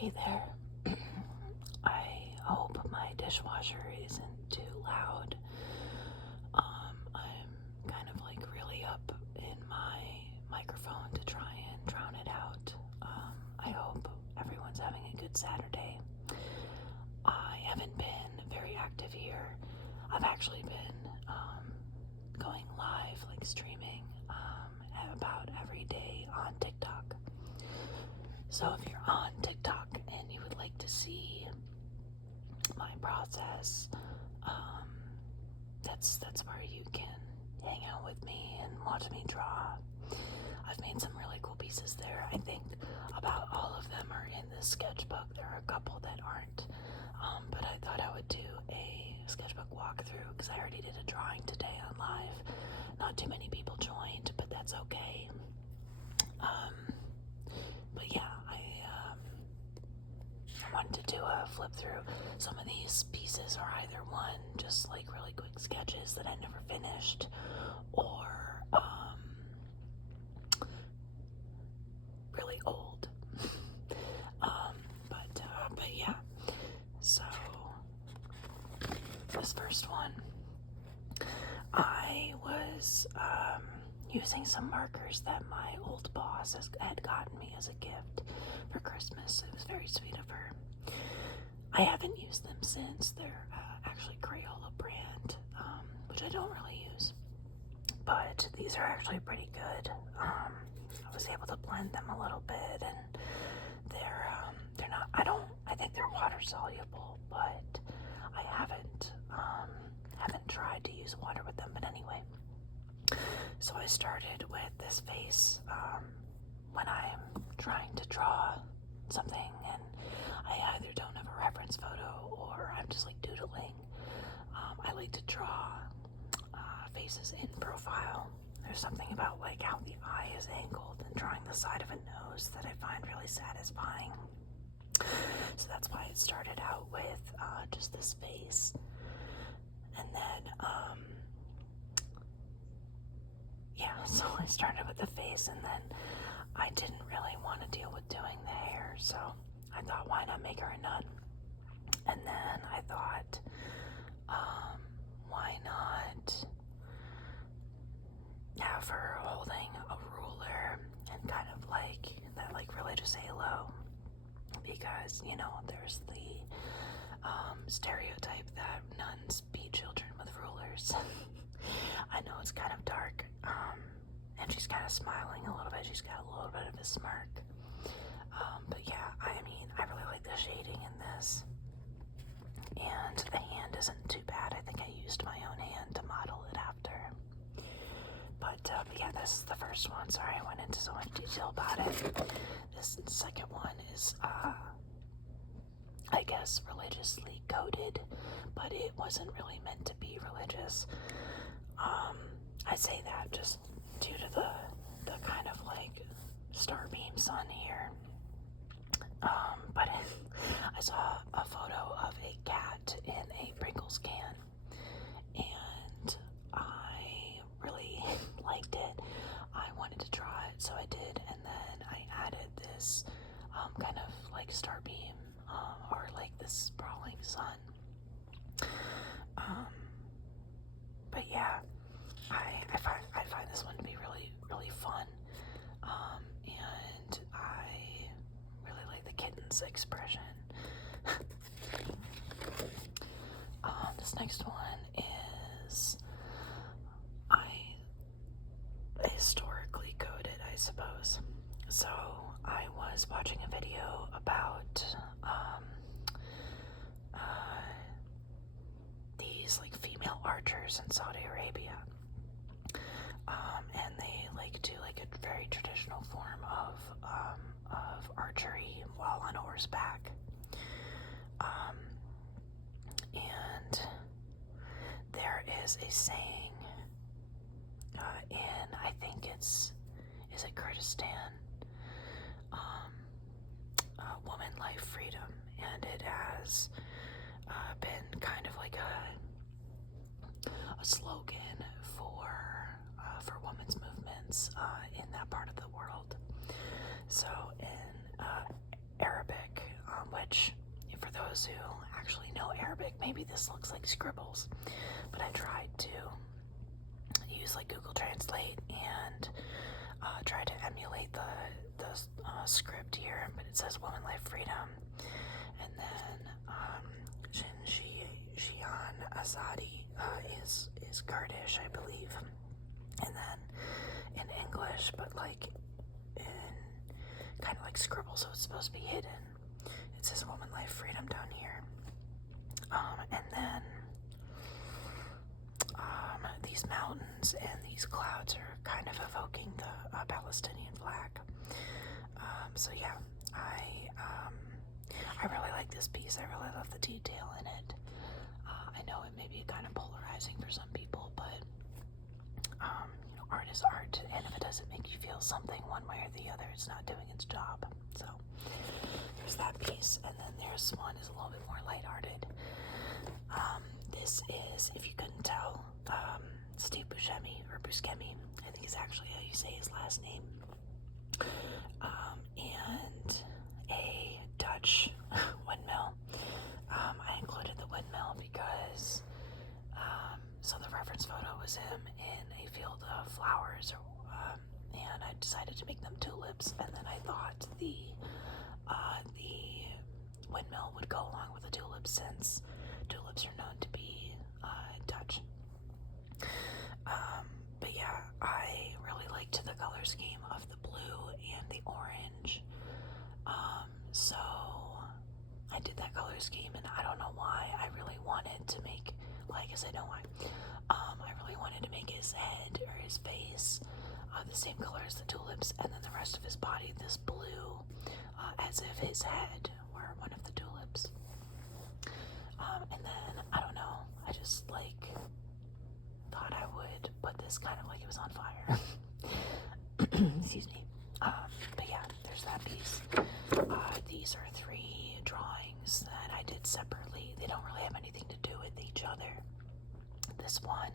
Hey there. I hope my dishwasher isn't too loud. I'm kind of like really up in my microphone to try and drown it out. I hope everyone's having a good Saturday. I haven't been very active here. I've actually been going live, like streaming, about every day on TikTok. So if you're on TikTok and you would like to see my process, that's where you can hang out with me and watch me draw. I've made some really cool pieces there. I think about all of them are in this sketchbook. There are a couple that aren't, but I thought I would do a sketchbook walkthrough because I already did a drawing today on live. Not too many people joined, but that's okay. But yeah, I wanted to do a flip through. Some of these pieces are either one, just like really quick sketches that I never finished, or really old. But yeah. So this first one, I was using some markers that my old boss had gotten me as a gift for Christmas. It was very sweet of her. I haven't used them since. They're actually Crayola brand, which I don't really use. But these are actually pretty good. I was able to blend them a little bit, and they're not. I think they're water soluble, but I haven't tried to use water with them. But anyway, so I started with this face when I'm trying to draw something and I either don't have a reference photo or I'm just like doodling. I like to draw faces in profile. There's something about like how the eye is angled and drawing the side of a nose that I find really satisfying. So that's why it started out with just this face. And then, so I started with the face, and then I didn't really want to deal with doing the hair, so I thought, why not make her a nun? And then I thought, why not have her holding a ruler and kind of like that like religious halo, because there's the stereotype that nuns beat children with rulers. I know it's kind of dark, and she's kind of smiling a little bit. She's got a little bit of a smirk, but yeah, I really like the shading in this, and the hand isn't too bad. I think I used my own hand to model it after. But yeah, this is the first one. Sorry I went into so much detail about it. This second one is, I guess, religiously coded, but it wasn't really meant to be religious. I say that just due to the kind of like starbeam sun here. But I saw a photo of a cat in a Pringles can, and I really liked it. I wanted to draw it, so I did, and then I added this kind of like starbeam, or like this sprawling sun. But yeah, I find this one to be really, really fun. And I really like the kitten's expression. This next one is historically coded, I suppose. So I was watching a video about these like female archers in Saudi Arabia, and they like do like a very traditional form of archery while on horseback, and there is a saying in, I think is it Kurdistan, woman, life, freedom, and it has been kind of like a slogan for women's movements in that part of the world. So in Arabic, those who actually know Arabic, maybe this looks like scribbles, but I tried to use like Google Translate and try to emulate the script here, but it says Woman, Life, Freedom, and then Shihan Azadi is Kurdish, I believe, and then in English, but like in kind of like scribble, so it's supposed to be hidden. It says Woman, Life, Freedom down here, and then these mountains and these clouds are kind of evoking the Palestinian flag. So yeah, I really like this piece. I really love the detail in it. I know it may be kind of polarizing for some people, but art is art, and if it doesn't make you feel something one way or the other, it's not doing its job. So there's that piece, and then there's one is a little bit more lighthearted. This is, if you couldn't tell, Steve Buscemi, or Buscemi, I think is actually how you say his last name, and a Dutch windmill. I included the windmill because, so the reference photo was him in a field of flowers, and I decided to make them tulips, and then I thought the windmill would go along with the tulips, since tulips are known to be Dutch. But yeah, I really liked the color scheme of the blue and the orange. So I did that color scheme, and I don't know why. I really wanted to make, well, I guess I know why. I really wanted to make his head or his face the same color as the tulips, and then the rest of his body this blue, as if his head were one of the tulips. And then, I don't know, I just like thought I would put this kind of like it was on fire. Excuse me. But yeah, there's that piece. These are 3 drawings that I did separately. They don't really have anything to do with each other. This one,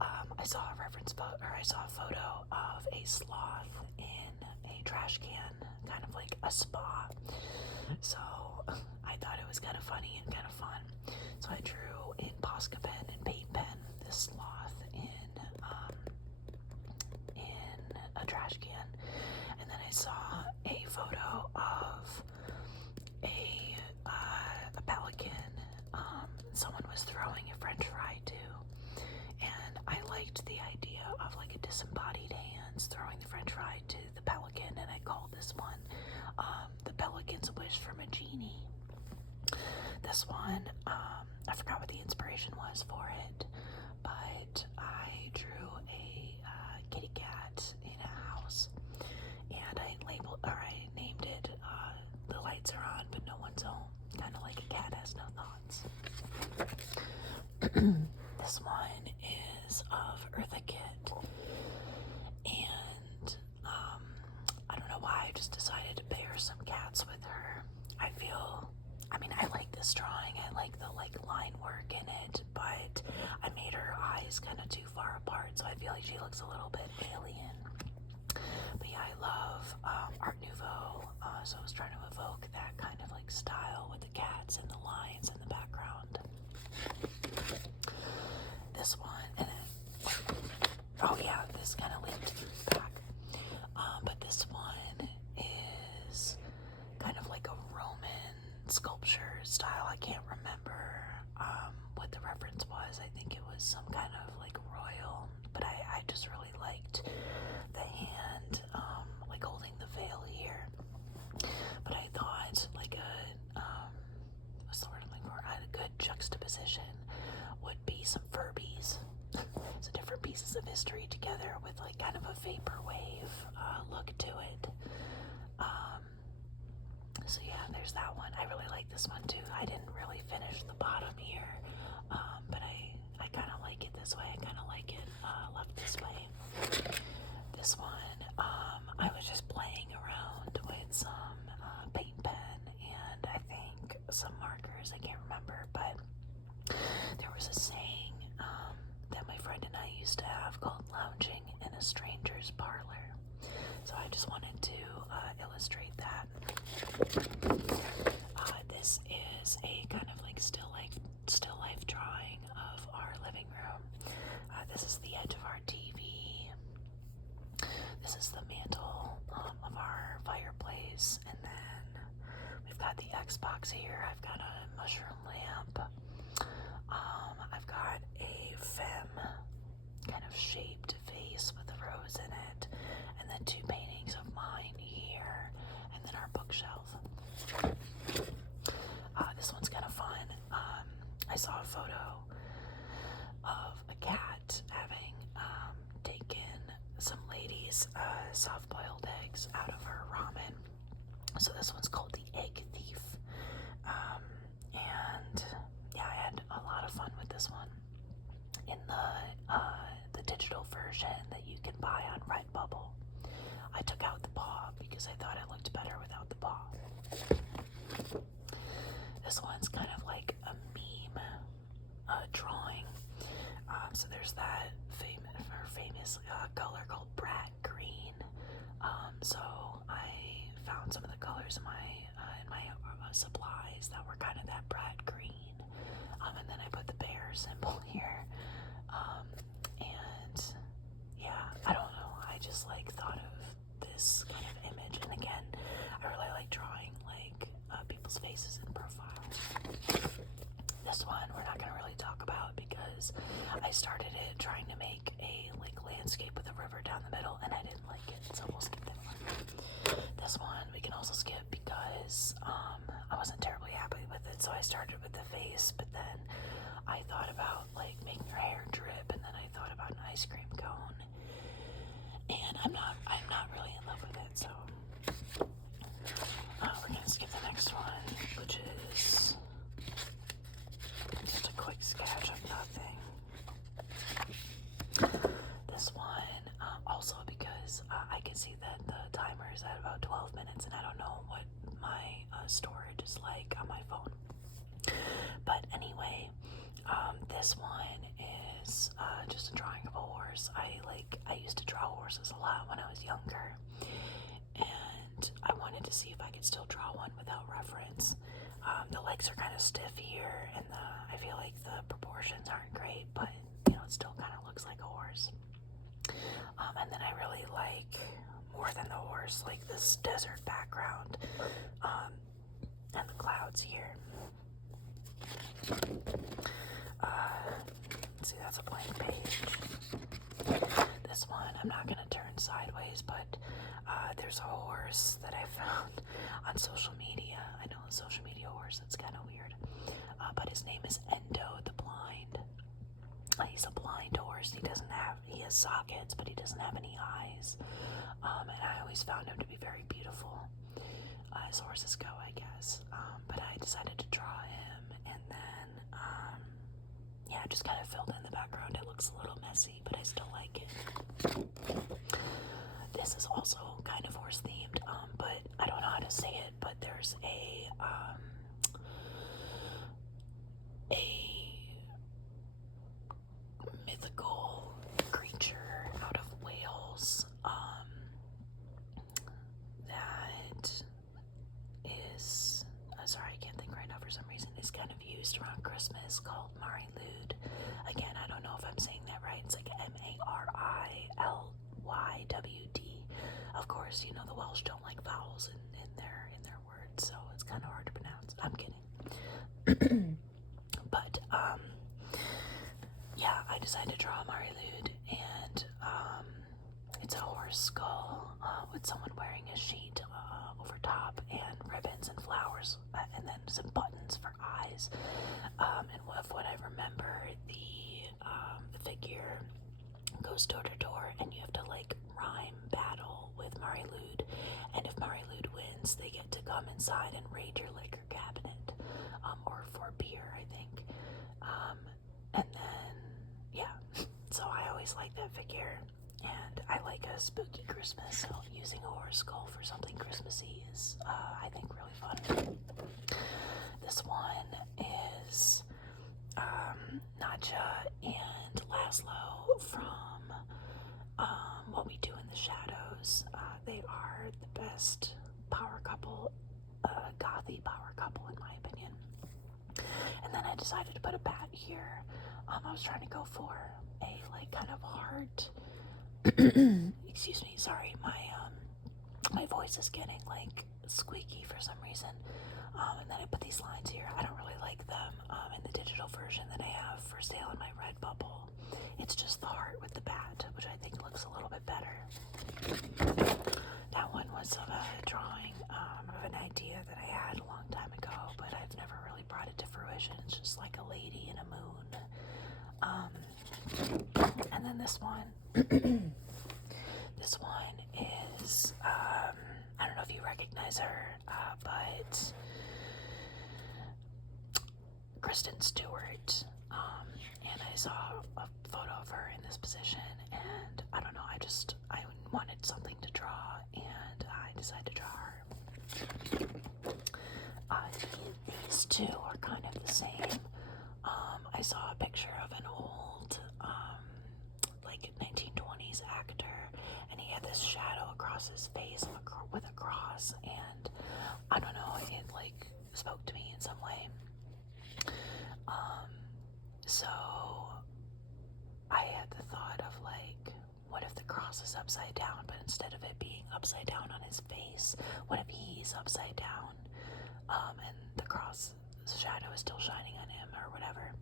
I saw a reference photo, or I saw a photo of a sloth in a trash can, kind of like a spa. So I thought it was kind of funny and kind of fun. So I drew in Posca pen and paint pen this sloth in a trash can, and then I saw a photo of a pelican. Someone was throwing a French fry to, and I liked the idea of like a disembodied hands throwing the French fry to the pelican, and I called this one the Pelican's Wish from a Genie. This one, I forgot what the inspiration was for it, but I drew a kitty cat in a house, and I named it The Lights Are On But No One's Home, kind of like a cat has no thoughts. This one is of Eartha Kitt, and I don't know why, I just decided to pair some cats with her. I like this drawing, I like the line work in it, but I made her eyes kind of too far apart, so I feel like she looks a little bit alien. But yeah, I love Art Nouveau, so I was trying to evoke that kind of like style with the cats and the lines in the background. This one, and then, oh yeah, this kind of linked through the back. But this one is kind of like a Roman sculpture style. I can't remember what the reference was. I think it was some kind of like royal, but I just really liked the hand, like holding the veil here. But I thought like what's the word I'm looking for? A good juxtaposition would be some Furbies. So different pieces of history together with like kind of a vaporwave look to it. So yeah, there's that one. I really like this one too. I didn't really finish the bottom here, but I kind of like it this way. I kind of like it left this way. This one, I was just playing around with some paint pen and I think some markers. I can't remember, but there was a saying that my friend and I used to have called lounging in a stranger's parlor. So I just wanted to illustrate that. This is a text box here. I've got a mushroom lamp. I've got a femme kind of shaped face with a rose in it, and then two paintings of mine here, and then our bookshelf. This one's kind of fun. I saw a photo of a cat having taken some ladies' soft-boiled eggs out of her ramen. So this one's called the Egg Thief. And yeah, I had a lot of fun with this one. In the digital version that you can buy on Redbubble, I took out the paw because I thought it looked better without the paw. This one's kind of like a meme drawing. So there's that famous color called brat green. So I found some of the colors in my supplies that were kind of that brat green. And then I put the bear symbol here. And yeah, I don't know. I just like thought of this kind of image. And again, I really like drawing like people's faces in profile. This one we're not going to really talk about because I started it trying to make a like landscape with a river down the middle, and I didn't like it, so we'll skip that one. This one we can also skip because I wasn't terribly happy with it, so I started with the face, but then I thought about like making her hair drip, and then I thought about an ice cream cone, and I'm not really in love with it, so we're gonna skip the next one, which is just a quick sketch of nothing. This one, also because I can see that the timer is at about 12 minutes, and I don't know what my storage is like on my phone. But anyway, this one is just a drawing of a horse. I used to draw horses a lot when I was younger, and I wanted to see if I could still draw one without reference. The legs are kind of stiff here, and I feel like the proportions aren't great, but you know, it still kind of looks like a horse. And then I really like, more than the horse, like this desert background, and the clouds here. See, that's a blank page. This one, I'm not gonna turn sideways, but there's a horse that I found on social media. I know a social media horse, it's kind of weird. But his name is Endo the Blind. He's a blind horse. He has sockets, but he doesn't have any eyes. And I always found him to be very beautiful. As horses go, I guess. But I decided to draw him, and then, yeah, I just kind of filled in the background. It looks a little messy, but I still like it. This is also kind of horse themed, but I don't know how to say it, but there's a mythical creature out of Wales, that is, sorry, I can't think right now for some reason, is kind of used around Christmas, called Marilyd. Again, I don't know if I'm saying that right. It's like Marilywd. Of course, you know the Welsh don't like vowels in their words, so it's kind of hard to pronounce. I'm kidding. But yeah, I decided to draw Marilyd, and it's a horse skull with someone wearing a sheet over top, and ribbons and flowers, and then some buttons for eyes. And what I remember, the figure goes door to door, and you have to like rhyme battle with Marilyd, and if Marilyd wins, they get to come inside and raid your liquor cabinet, or for beer, I think. And then, yeah, so I always like that figure, and I like a spooky Christmas, so using a horse skull for something Christmassy is, I think, really fun. This one is Nadja and Laszlo from What We Do in the Shadows. They are the best power couple, gothy power couple in my opinion. And then I decided to put a bat here. I was trying to go for a like kind of heart. Excuse me, sorry, my My voice is getting like squeaky for some reason. And then I put these lines here. I don't really like them in the digital version that I have for sale in my Redbubble. It's just the heart with the bat, which I think looks a little bit better. That one was of a drawing of an idea that I had a long time ago, but I've never really brought it to fruition. It's just like a lady and a moon. And then this one, this one is, I don't know if you recognize her, but Kristen Stewart, and I saw a photo of her in this position, and I don't know, I wanted something to draw, and I decided to draw her. These two are kind of the same. I saw a picture of an old, like 1920s actor, and he had this shadow across his face with a cross, and I don't know, it like spoke to me in some way. So I had the thought of like, what if the cross is upside down, but instead of it being upside down on his face, what if he's upside down, and the cross shadow is still shining on him or whatever.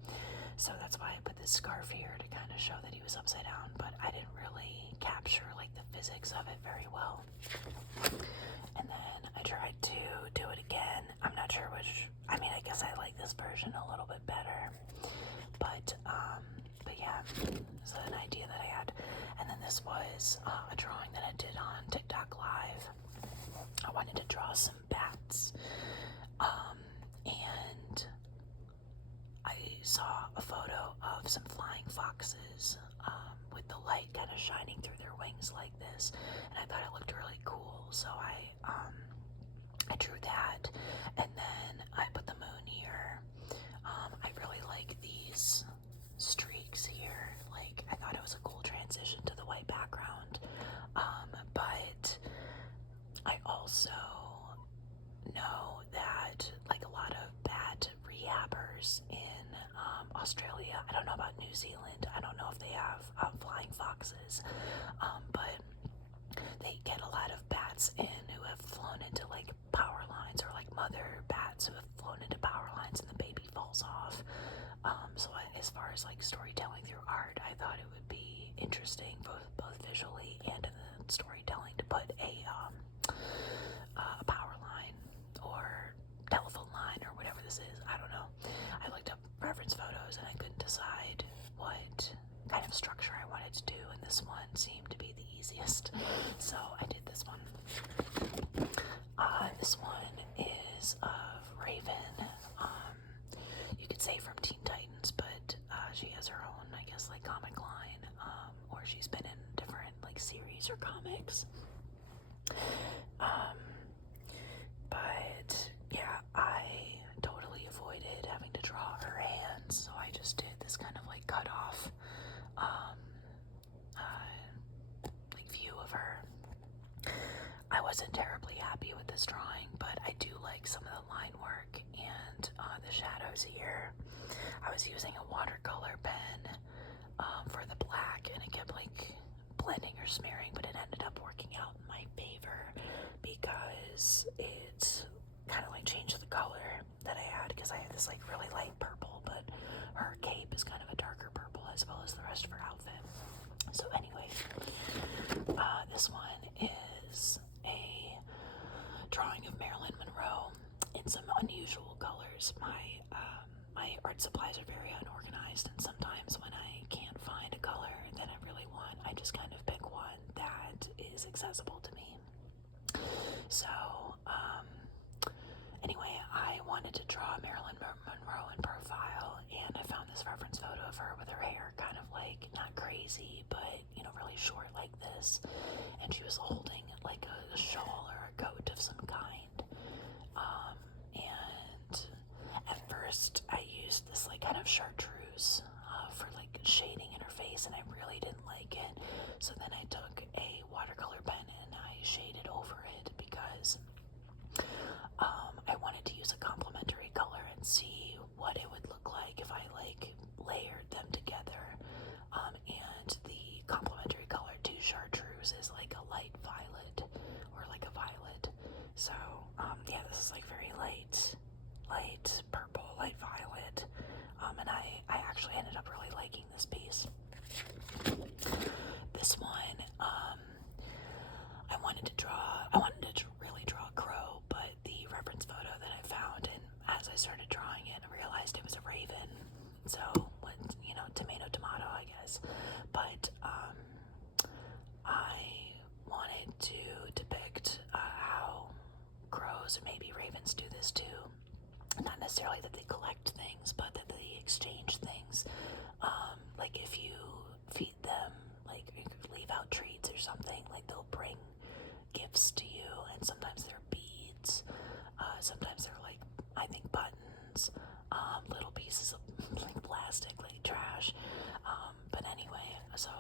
So that's why I put this scarf here to kind of show that he was upside down, but I didn't really capture like the physics of it very well. And then I tried to do it again. I'm not sure which, I mean, I guess I like this version a little bit better, but yeah, it's an idea that I had. And then this was a drawing that I did on TikTok Live. I wanted to draw some bats, and I saw a photo of some flying foxes, with the light kind of shining through their wings like this, and I thought it looked really cool, so I drew that, and then I put the moon here. I really like these streaks here, like I thought it was a cool transition to the white background, but I also know that like a lot of bat rehabbers in Australia, I don't know about New Zealand, I don't know if they have flying foxes, but they get a lot of bats in who have flown into like power lines, or like mother bats who have flown into power lines and the baby falls off. So as far as like storytelling through art, I thought it would be interesting both visually and in the storytelling to put a power line or telephone line or whatever this is. I don't know. I looked up reference photos and I couldn't decide what kind of structure I wanted to do, and this one seemed to be the easiest, so I did this one. This one is of Raven. You could say from Teen Titans, but she has her own, I guess, like comic line, or she's been in different like series or comics. But yeah, I totally avoided having to draw her hands, so I just did this kind of like cut off like view of her. I wasn't terribly happy with this drawing, but I do like some of the line work and the shadows here. I was using a watercolor pen for the black, and it kept like blending or smearing, but it ended up working out in my favor because it kind of like changed the color that I had, because I had this like really light purple, but her cape is kind of a darker purple, as well as the rest of her outfit. So anyway, this one is a drawing of Marilyn Monroe in some unusual colors. My art supplies are very unorganized, and sometimes when I can't find a color that I really want, I just kind of pick one that is accessible to me. So anyway, I wanted to draw Marilyn Monroe in profile, and I found this reference photo of her with her hair kind of like not crazy, but you know, really short like this, and she was holding like a shawl or a coat of some kind. And at first I used this like kind of chartreuse for like shading in her face, and I really didn't like it. So then I took a watercolor pen and I shaded over it, because I wanted to use a complementary color and see what it would look like if I like layered them together. And the complementary color to chartreuse is like a light violet, or like a realized it was a raven. So, tomato, tomato, I guess. But I wanted to depict how crows or maybe ravens do this too. Not necessarily that they collect things, but that they exchange things. Like if you feed them, like you leave out treats or something, like they'll bring gifts to you, and sometimes they're beads, sometimes they're like, I think, buttons, little pieces of like plastic, like trash. But anyway, so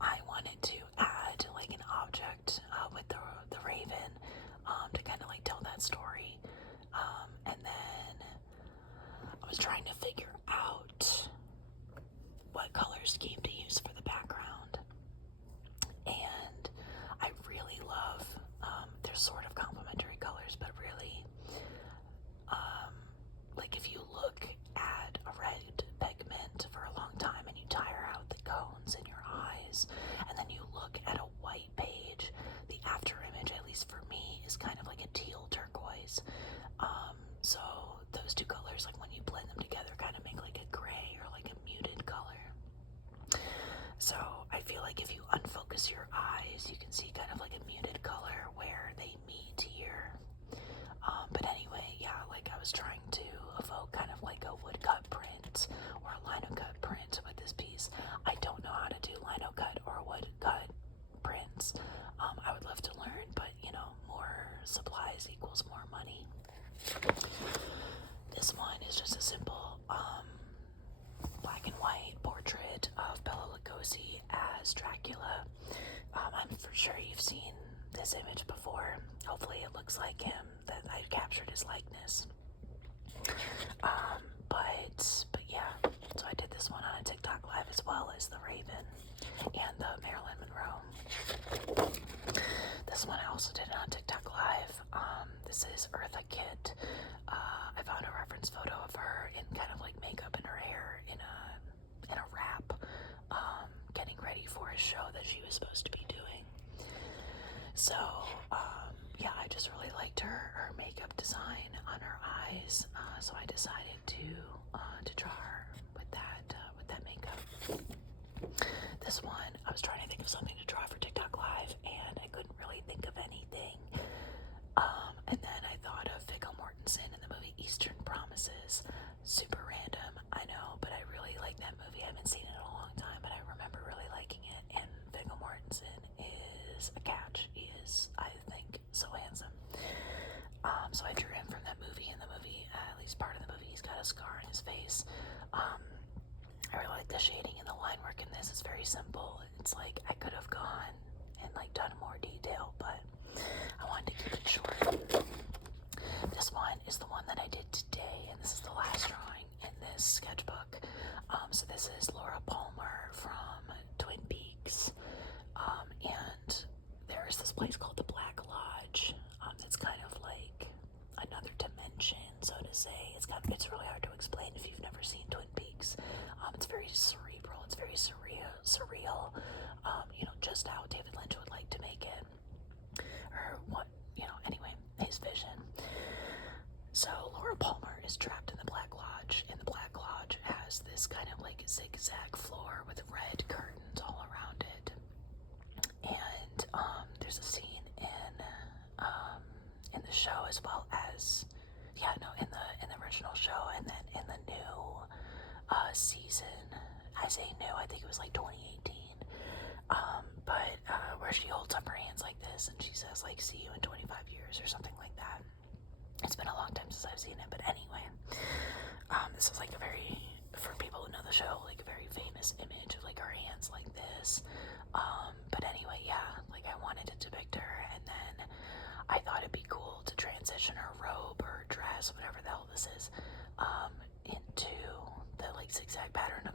I wanted to add like an object with the raven to kind of like tell that story. And then I was trying to figure out what color scheme to use for the background. And I really love, they're sort of complementary colors, but really, like if you look at a red pigment for a long time and you tire out the cones in your eyes, and then you look at a white page, the after image, at least for me, is kind of like a teal turquoise. So those two colors, like when you blend them together, kind of make like a gray or like a muted color. So I feel like if you unfocus your eyes, you can see kind of like a muted color where they meet here. But anyway, yeah, like I was trying to evoke kind of like a woodcut print or a lino cut print with this piece. I don't know how to do lino cut or woodcut prints. I would love to learn, but more supplies equals more money. This one is just a simple black and white portrait of Bela Lugosi as Dracula. I'm for sure you've seen this image before. Hopefully it looks like him, that I captured his likeness. But yeah, so I did this one on a TikTok live as well as the Raven and the Marilyn Monroe. This one I also did it on TikTok live. This is Eartha Kitt. I found a reference photo of her in kind of like makeup in her hair in a wrap, getting ready for a show that she was supposed to be doing. So yeah, I just really liked her makeup design on her eyes, so I decided to draw her with that makeup. This one, I was trying to think of something to draw for TikTok Live, and I couldn't really think of anything. And then I thought of Viggo Mortensen in the movie Eastern Promises. Super random, I know, but I really like that movie. I haven't seen it in a long time, but I remember really liking it. And Viggo Mortensen is a catch. He is, I think, so handsome. So I drew him from that movie. In the movie, at least part of the movie, he's got a scar on his face. I really like the shading and the line work in this. It's very simple. It's like I could have gone and like done more detail, but I wanted to keep it short. This one is the one that I did today, and this is the last drawing in this sketchbook. So this is Laura Palmer from Twin Peaks, and there's this place called the Black Lodge. It's kind of like another dimension, so to say. It's really hard to explain if you've never seen Twin Peaks. It's very cerebral. It's very surreal. Just how David Lynch would like to make it, or what, anyway, his vision. So Laura Palmer is trapped in the Black Lodge, and the Black Lodge has this kind of like zigzag floor with red curtains all around it. And there's a scene in the show, as well as in the original show, and then in the new season. I say new, I think it was like 2018. But where she holds up her hands like this and she says like, see you in 25 years or something like that. It's been a long time since I've seen it, but anyway, this is like for people who know the show, like a very famous image of like her hands like this. But anyway, yeah, like I wanted to depict her, and then I thought it'd be cool to transition her robe or dress, whatever the hell this is, into the like zigzag pattern